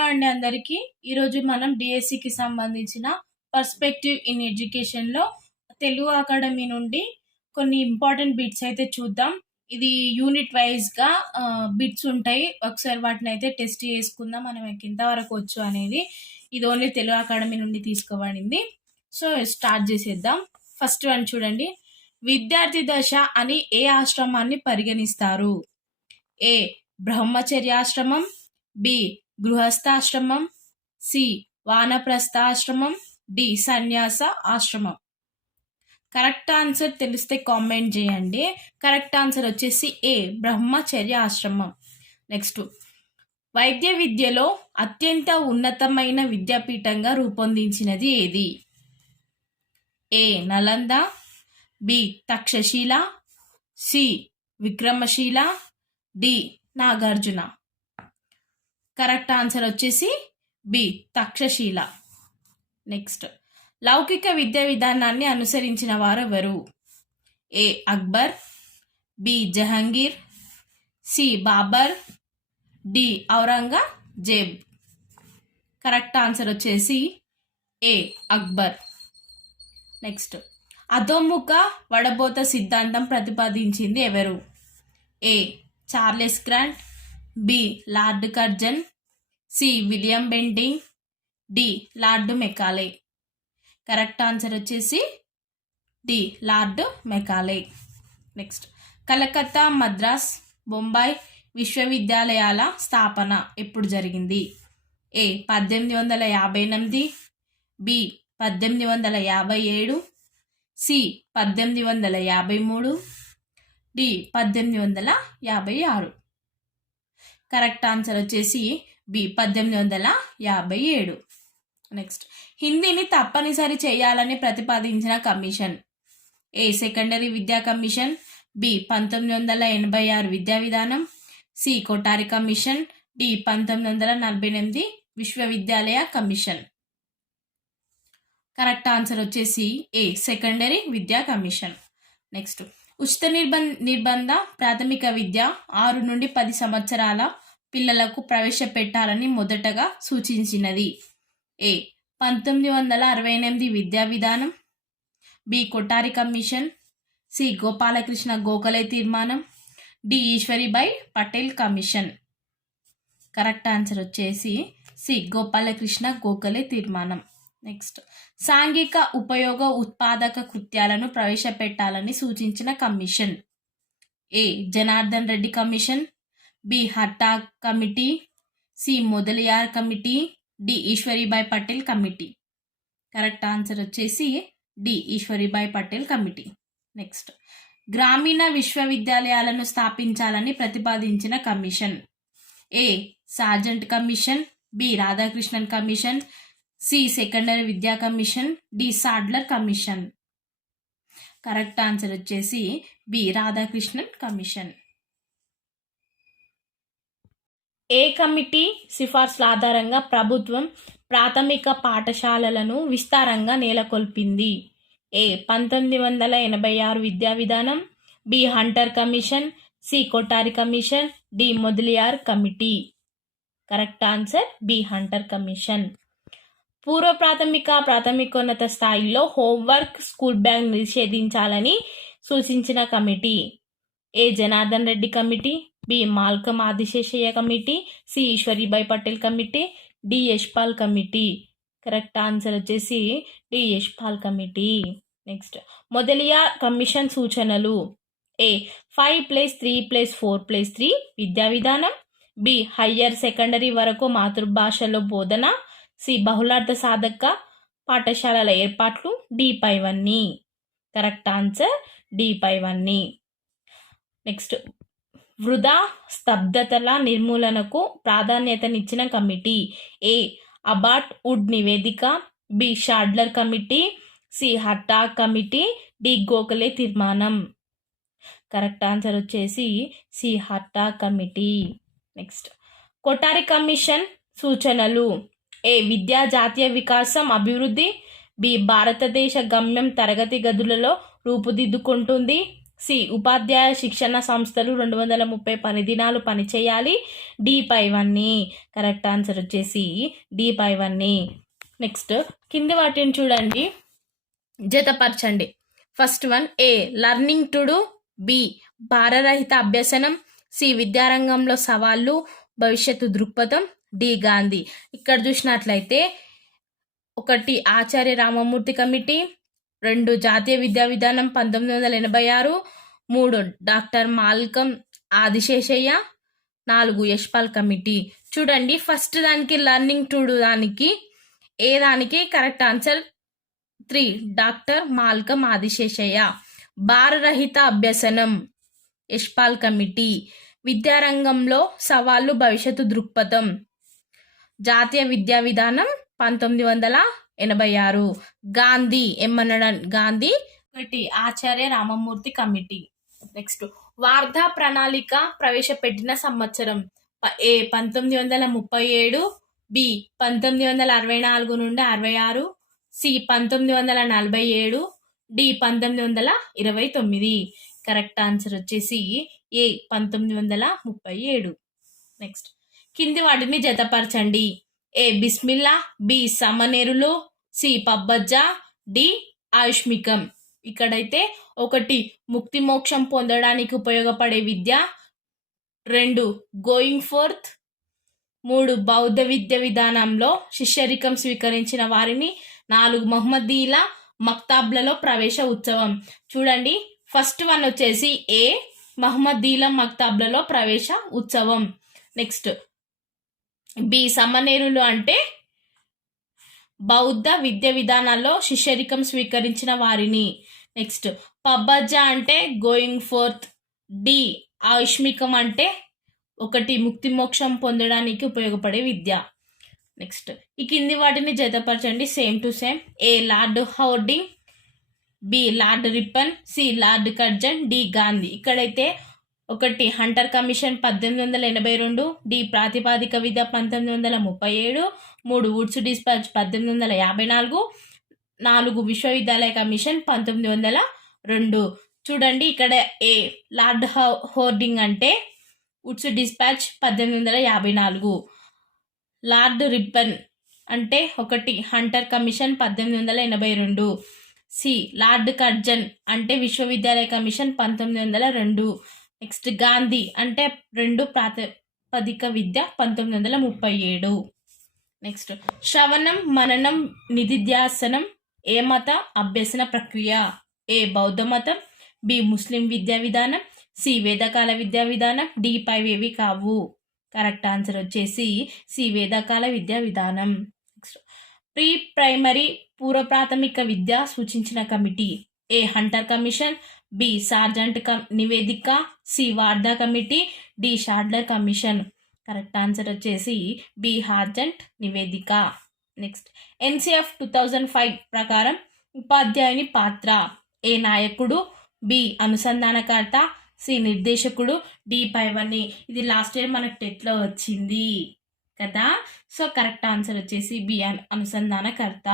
Hello అండి అందరికీ. ఈరోజు మనం డిఎస్సికి సంబంధించిన పర్స్పెక్టివ్ ఇన్ ఎడ్యుకేషన్లో తెలుగు అకాడమీ నుండి కొన్ని ఇంపార్టెంట్ బిట్స్ అయితే చూద్దాం. ఇది యూనిట్ వైజ్గా బిట్స్ ఉంటాయి. ఒకసారి వాటిని అయితే టెస్ట్ చేసుకుందాం మనం ఎంతవరకు వచ్చు అనేది. ఇది ఓన్లీ తెలుగు అకాడమీ నుండి తీసుకోబడింది. సో స్టార్ట్ చేసేద్దాం. ఫస్ట్ వన్ చూడండి. విద్యార్థి దశ అని ఏ ఆశ్రమాన్ని పరిగణిస్తారు? ఏ బ్రహ్మచర్యాశ్రమం, బి గృహస్థాశ్రమం, సి వానప్రస్థాశ్రమం, డి సన్యాస ఆశ్రమం. కరెక్ట్ ఆన్సర్ తెలిస్తే కామెంట్ చేయండి. కరెక్ట్ ఆన్సర్ వచ్చేసి ఏ బ్రహ్మచర్య ఆశ్రమం. నెక్స్ట్, వైద్య విద్యలో అత్యంత ఉన్నతమైన విద్యాపీఠంగా రూపొందించినది ఏది? A Nalanda, B Takshashila, C Vikramashila, D Nagarjuna. Correct answer వచ్చేసి బి తక్షశీల. నెక్స్ట్, లౌకిక విద్యా విధానాన్ని అనుసరించిన వారు ఎవరు? A Akbar, B Jahangir, C Babur, D Aurangzeb. Correct answer వచ్చేసి ఏ అక్బర్. నెక్స్ట్, అధోముఖ వడబోత సిద్ధాంతం ప్రతిపాదించింది ఎవరు? A Charles Grant, B Lord Curzon, C William Bentinck, D Lord Macaulay. Correct answer వచ్చేసి D Lord Macaulay. Next, Calcutta, Madras, Bombay విశ్వవిద్యాలయాల స్థాపన ఎప్పుడు జరిగింది? ఏ 1858, B 1857, C 1853, D 1856. Correct answer వచ్చేసి బి 1857. నెక్స్ట్, హిందీని తప్పనిసరి చేయాలని ప్రతిపాదించిన కమిషన్? ఏ సెకండరీ విద్యా కమిషన్, బి 1986 విద్యా విధానం, సి కొఠారి కమిషన్, డి 1948 విశ్వవిద్యాలయ కమిషన్. కరెక్ట్ ఆన్సర్ వచ్చేసి ఏ సెకండరీ విద్యా కమిషన్. నెక్స్ట్, ఉచిత నిర్బంధ ప్రాథమిక విద్య 6 నుండి 10 సంవత్సరాల పిల్లలకు ప్రవేశపెట్టాలని మొదటగా సూచించినది? ఏ 1968 విద్యా విధానం, B Kothari commission, C Gopal Krishna Gokhale తీర్మానం, D Eshwaribai Patel commission. Correct answer వచ్చేసి సి గోపాలకృష్ణ గోఖలే తీర్మానం. నెక్స్ట్, సాంఘిక ఉపయోగ ఉత్పాదక కృత్యాలను ప్రవేశపెట్టాలని సూచించిన commission? A Janardhan Reddy commission, B హట్టా committee, C Mudaliar committee, D Eshwaribai Patel committee. Correct answer వచ్చేసి D Eshwaribai Patel committee. Next, గ్రామీణ విశ్వవిద్యాలయాలను స్థాపించాలని ప్రతిపాదించిన commission? A Sargent commission, B Radhakrishnan commission, C secondary విద్యా commission, D Sadler commission. Correct answer వచ్చేసి బి రాధాకృష్ణన్ కమిషన్. ఏ కమిటీ సిఫార్సుల ఆధారంగా ప్రభుత్వం ప్రాథమిక పాఠశాలలను విస్తారంగా నెలకొల్పింది? ఏ 1986 విద్యా విధానం, B Hunter commission, C Kothari commission, D Mudaliar committee. Correct answer B Hunter commission. పూర్వ ప్రాథమికోన్నత స్థాయిలో హోంవర్క్, స్కూల్ బ్యాగ్ నిషేధించాలని సూచించిన committee? A Janardhan Reddy committee, B Malcolm Adiseshiah committee, C Eshwaribai Patel committee, D Yashpal committee. Correct answer వచ్చేసి D Yashpal committee. Next, Mudaliar commission సూచనలు? A 5+3+4+3 విద్యా విధానం, be higher secondary వరకు మాతృభాషలో బోధన, సి బహుళార్థ సాధక పాఠశాలల ఏర్పాట్లు, డి పైవన్నీ. కరెక్ట్ ఆన్సర్ డి పైవన్నీ. నెక్స్ట్, వృధా స్తబ్దతల నిర్మూలనకు ప్రాధాన్యతనిచ్చిన కమిటీ? ఏ అబాట్ వుడ్ నివేదిక, బి షాడ్లర్ కమిటీ, సి హట్టా కమిటీ, డి గోఖలే తీర్మానం. కరెక్ట్ ఆన్సర్ వచ్చేసి సి హట్టా కమిటీ. నెక్స్ట్, కొఠారి కమిషన్ సూచనలు? ఏ విద్యా జాతీయ వికాసం అభివృద్ధి, బి భారతదేశ గమ్యం తరగతి గదులలో రూపుదిద్దుకుంటుంది, సి ఉపాధ్యాయ శిక్షణ సంస్థలు 230 పని దినాలు పనిచేయాలి. డి పైవన్నీ. కరెక్ట్ ఆన్సర్ వచ్చేసి డి పైవన్నీ. నెక్స్ట్ కింది వాటిని చూడండి, జతపరచండి. First one, A learning to do, B భారరహిత అభ్యసనం, సి విద్యారంగంలో సవాళ్ళు భవిష్యత్తు దృక్పథం, డి గాంధీ. ఇక్కడ చూసినట్లయితే 1 ఆచార్య రామమూర్తి కమిటీ, 2 జాతీయ విద్యా విధానం 1986, 3 doctor Malcolm Adiseshiah, 4 Yashpal committee. చూడండి, ఫస్ట్ దానికి లర్నింగ్ టు డూ దానికి ఏ దానికి correct answer 3 doctor Malcolm Adiseshiah. భారరహిత అభ్యసనం యశ్పాల్ కమిటీ. విద్యారంగంలో సవాళ్ళు భవిష్యత్తు దృక్పథం జాతీయ విద్యా విధానం 1986. గాంధీ ఏమన్నాడు? గాంధీ 1 ఆచార్య రామమూర్తి కమిటీ. నెక్స్ట్ వార్ధా ప్రణాళిక ప్రవేశపెట్టిన సంవత్సరం ఏ 1937, బి 1964 నుండి 66, సి 1947, డి 1929. కరెక్ట్ ఆన్సర్ వచ్చేసి ఏ 1937. నెక్స్ట్ కింది వాటిని జతపరచండి. ఏ బిస్మిల్లా, బి సమనేరులు, సి పబ్బజ్జా, డి ఆయుష్మికం. ఇక్కడైతే 1 ముక్తి మోక్షం పొందడానికి ఉపయోగపడే విద్య, 2 గోయింగ్ ఫోర్త్, 3 బౌద్ధ విద్య విధానంలో శిష్యరికం స్వీకరించిన వారిని, 4 మహమ్మదీల మక్తాబ్లలో ప్రవేశ ఉత్సవం. చూడండి, ఫస్ట్ వన్ వచ్చేసి ఏ మహమ్మదీల మక్తాబ్లలో ప్రవేశ ఉత్సవం. నెక్స్ట్ బి సమనేరులు అంటే బౌద్ధ విద్య విధానాల్లో శిష్యరికం స్వీకరించిన వారిని. నెక్స్ట్ పబ్బజ్జా అంటే గోయింగ్ ఫోర్త్. డి ఆయుష్మికం అంటే 1 ముక్తి మోక్షం పొందడానికి ఉపయోగపడే విద్య. నెక్స్ట్ ఈ కింది వాటిని జతపరచండి same to same. A Lord Harding, B Lord Ripon, C Lord Curzon, D Gandhi. ఇక్కడైతే 1 హంటర్ కమిషన్ 1882, డి ప్రాతిపాదిక విద్య 1937, 3 వుడ్స్ డిస్పాచ్ 1854, 4 విశ్వవిద్యాలయ కమిషన్ 1902. చూడండి, ఇక్కడ ఏ లార్డ్ హోర్డింగ్ అంటే వుడ్స్ డిస్పాచ్ 1854, లార్డ్ రిప్పన్ అంటే 1 Hunter commission 1882, C Lord Curzon అంటే విశ్వవిద్యాలయ కమిషన్ 1902. నెక్స్ట్ గాంధీ అంటే 2 ప్రాతిపదిక విద్య 1937. నెక్స్ట్ శ్రవణం మననం నిధిధ్యాసనం ఏ మత అభ్యసన ప్రక్రియ? ఏ బౌద్ధ మతం, బి ముస్లిం విద్యా విధానం, సి వేదకాల విద్యా విధానం, డి పైవేవి కావు. కరెక్ట్ ఆన్సర్ వచ్చేసి సి వేదకాల విద్యా విధానం. నెక్స్ట్ ప్రీ ప్రైమరీ పూర్వ ప్రాథమిక విద్య సూచించిన committee. A Hunter commission, B Sargent నివేదిక, C Wardha committee, D Sadler commission. Correct answer వచ్చేసి బి హార్జెంట్ నివేదిక. నెక్స్ట్ ఎన్సిఎఫ్ 2005 ప్రకారం ఉపాధ్యాయుని పాత్ర. ఏ నాయకుడు, బి అనుసంధానకర్త, సి నిర్దేశకుడు, డి పైవన్నీ. ఇది లాస్ట్ ఇయర్ మనకు టెట్లో వచ్చింది కదా. సో కరెక్ట్ ఆన్సర్ వచ్చేసి బి అనుసంధానకర్త.